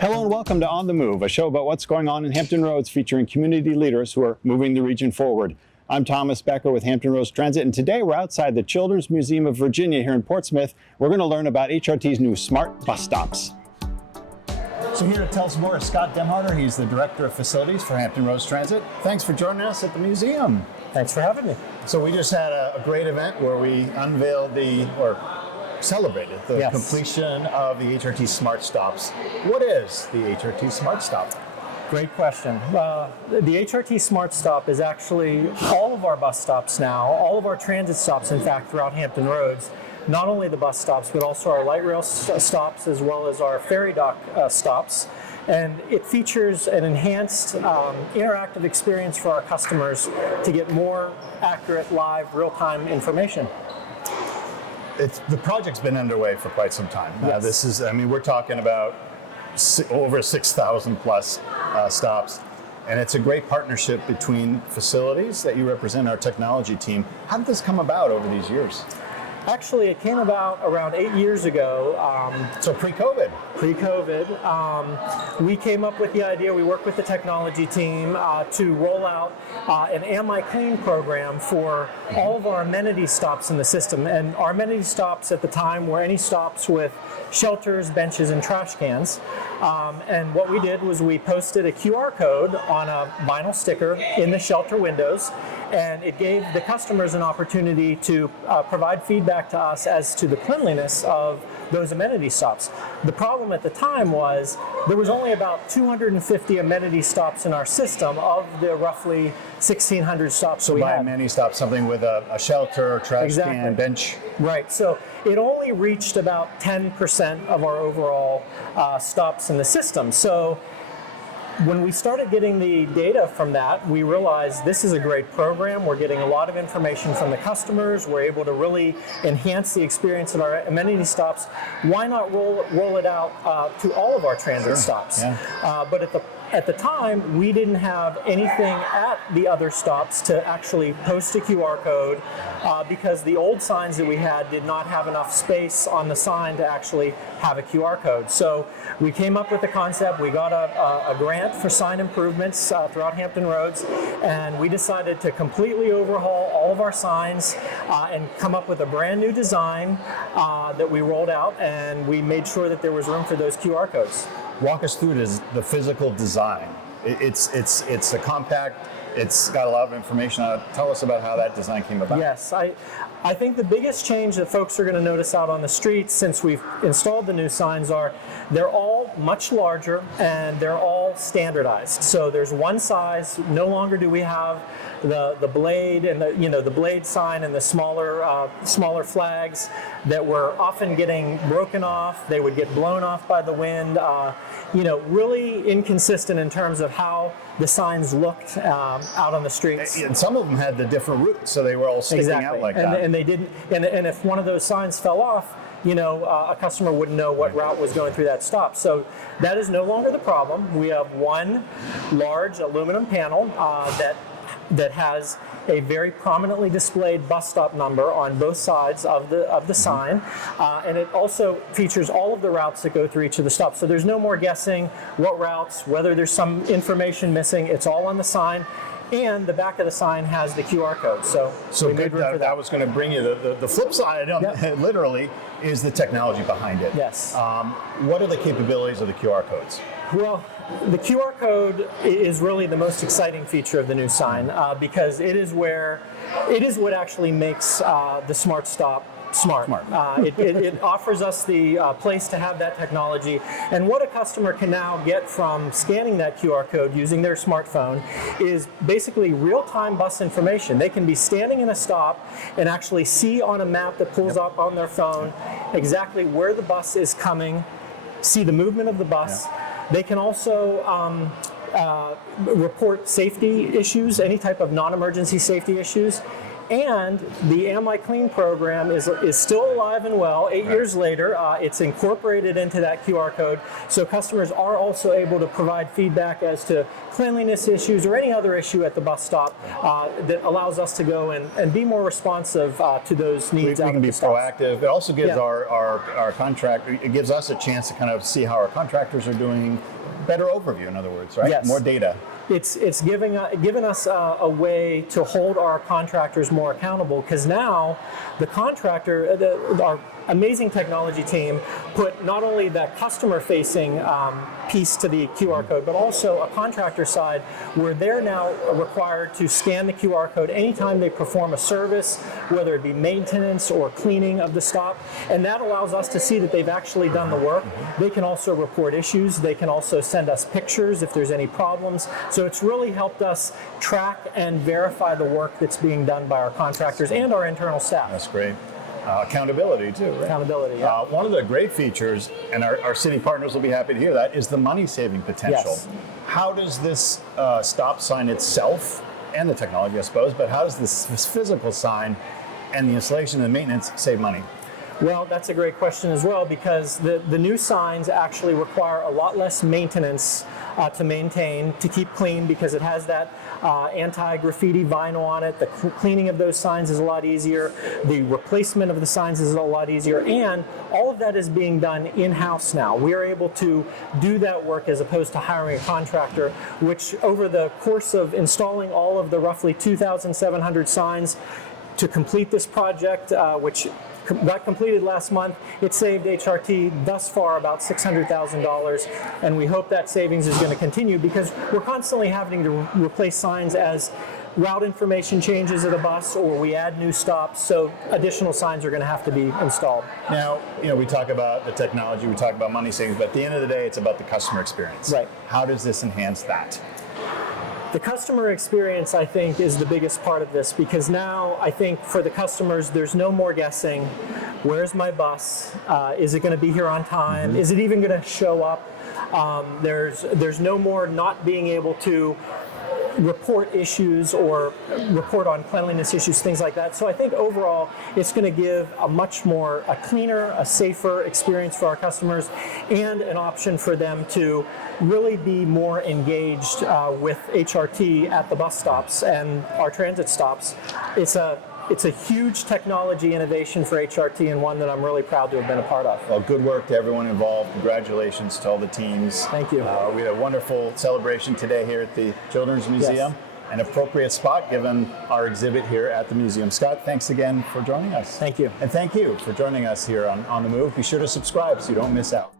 Hello and welcome to On the Move, a show about what's going on in Hampton Roads featuring community leaders who are moving the region forward. I'm Thomas Becker with Hampton Roads Transit, and today we're outside the Children's Museum of Virginia here in Portsmouth. We're going to learn about HRT's new smart bus stops. So here to tell us more is Scott Demharter. He's the Director of Facilities for Hampton Roads Transit. Thanks for joining us at the museum. Thanks for having me. So we just had a great event where we unveiled celebrated the completion of the HRT Smart Stops. What is the HRT Smart Stop? Great question. The HRT Smart Stop is actually all of our bus stops now, all of our transit stops, in fact, throughout Hampton Roads. Not only the bus stops, but also our light rail stops, as well as our ferry dock stops. And it features an enhanced interactive experience for our customers to get more accurate, live, real-time information. The project's been underway for quite some time. Yes. We're talking about over 6,000 plus stops, and it's a great partnership between Facilities that you represent, our technology team. How did this come about over these years? Actually, it came about around 8 years ago. So pre-COVID? Pre-COVID. We came up with the idea, we worked with the technology team to roll out an Am I Clean program for all of our amenity stops in the system. And our amenity stops at the time were any stops with shelters, benches, and trash cans. And what we did was we posted a QR code on a vinyl sticker in the shelter windows, and it gave the customers an opportunity to provide feedback to us as to the cleanliness of those amenity stops. The problem at the time was there was only about 250 amenity stops in our system of the roughly 1,600 stops we had. So by amenity stop, something with a shelter, trash can, bench. Right, so it only reached about 10% of our overall stops in the system. So when we started getting the data from that, we realized this is a great program. We're getting a lot of information from the customers. We're able to really enhance the experience at our amenity stops. Why not roll it out to all of our transit stops? Yeah. But at the time, we didn't have anything at the other stops to actually post a QR code because the old signs that we had did not have enough space on the sign to actually have a QR code. So we came up with the concept. We got a grant for sign improvements throughout Hampton Roads, and we decided to completely overhaul all of our signs and come up with a brand new design that we rolled out, and we made sure that there was room for those QR codes. Walk us through the physical design. It's a compact. It's got a lot of information on it. Tell us about how that design came about. Yes, I think the biggest change that folks are going to notice out on the streets since we've installed the new signs are they're all much larger and they're all standardized. So there's one size. No longer do we have the blade and the blade sign and the smaller flags that were often getting broken off. They would get blown off by the wind. Really inconsistent in terms of how the signs looked out on the streets. And some of them had the different routes, so they were all sticking out like that. And they didn't. And if one of those signs fell off, a customer wouldn't know what route was going through that stop. So that is no longer the problem. We have one large aluminum panel that has a very prominently displayed bus stop number on both sides of the sign, and it also features all of the routes that go through each of the stops. So there's no more guessing what routes, whether there's some information missing. It's all on the sign, and the back of the sign has the QR code. So we made room for that. That was going to bring you the flip side. Literally, is the technology behind it. Yes. What are the capabilities of the QR codes? Well, the QR code is really the most exciting feature of the new sign because it is what actually makes the Smart Stop smart. It offers us the place to have that technology, and what a customer can now get from scanning that QR code using their smartphone is basically real-time bus information. They can be standing in a stop and actually see on a map that pulls up on their phone exactly where the bus is coming, see the movement of the bus. They can also report safety issues, any type of non-emergency safety issues. And the Am I Clean program is still alive and well. 8 years later, it's incorporated into that QR code, so customers are also able to provide feedback as to cleanliness issues or any other issue at the bus stop that allows us to go and be more responsive to those needs. We can be proactive. It also gives our contractor, it gives us a chance to kind of see how our contractors are doing. Better overview, in other words, right? Yes. More data. It's given us a way to hold our contractors more accountable, because now the contractor, our amazing technology team, put not only that customer-facing piece to the QR code, but also a contractor side where they're now required to scan the QR code anytime they perform a service, whether it be maintenance or cleaning of the stop, and that allows us to see that they've actually done the work. They can also report issues. They can also send us pictures if there's any problems. So it's really helped us track and verify the work that's being done by our contractors and our internal staff. That's great. Accountability too, right? Accountability, yeah. One of the great features, and our city partners will be happy to hear that, is the money-saving potential. Yes. How does this stop sign itself, and the technology, I suppose, but how does this physical sign and the installation and the maintenance save money? Well, that's a great question as well, because the new signs actually require a lot less maintenance to maintain, to keep clean, because it has that anti-graffiti vinyl on it. The cleaning of those signs is a lot easier. The replacement of the signs is a lot easier, and all of that is being done in-house now. We are able to do that work as opposed to hiring a contractor, which over the course of installing all of the roughly 2,700 signs to complete this project, which got completed last month, it saved HRT thus far about $600,000, and we hope that savings is going to continue, because we're constantly having to replace signs as route information changes at a bus or we add new stops, so additional signs are going to have to be installed. Now, we talk about the technology, we talk about money savings, but at the end of the day, it's about the customer experience. Right. How does this enhance that? The customer experience, I think, is the biggest part of this, because now I think for the customers, there's no more guessing. Where's my bus? Is it going to be here on time? Is it even going to show up? There's no more not being able to report issues or report on cleanliness issues, things like that. So I think overall it's going to give a cleaner, a safer experience for our customers, and an option for them to really be more engaged with HRT at the bus stops and our transit stops. It's a huge technology innovation for HRT, and one that I'm really proud to have been a part of. Well, good work to everyone involved. Congratulations to all the teams. Thank you. We had a wonderful celebration today here at the Children's Museum. Yes. An appropriate spot given our exhibit here at the museum. Scott, thanks again for joining us. Thank you. And thank you for joining us here on The Move. Be sure to subscribe so you don't miss out.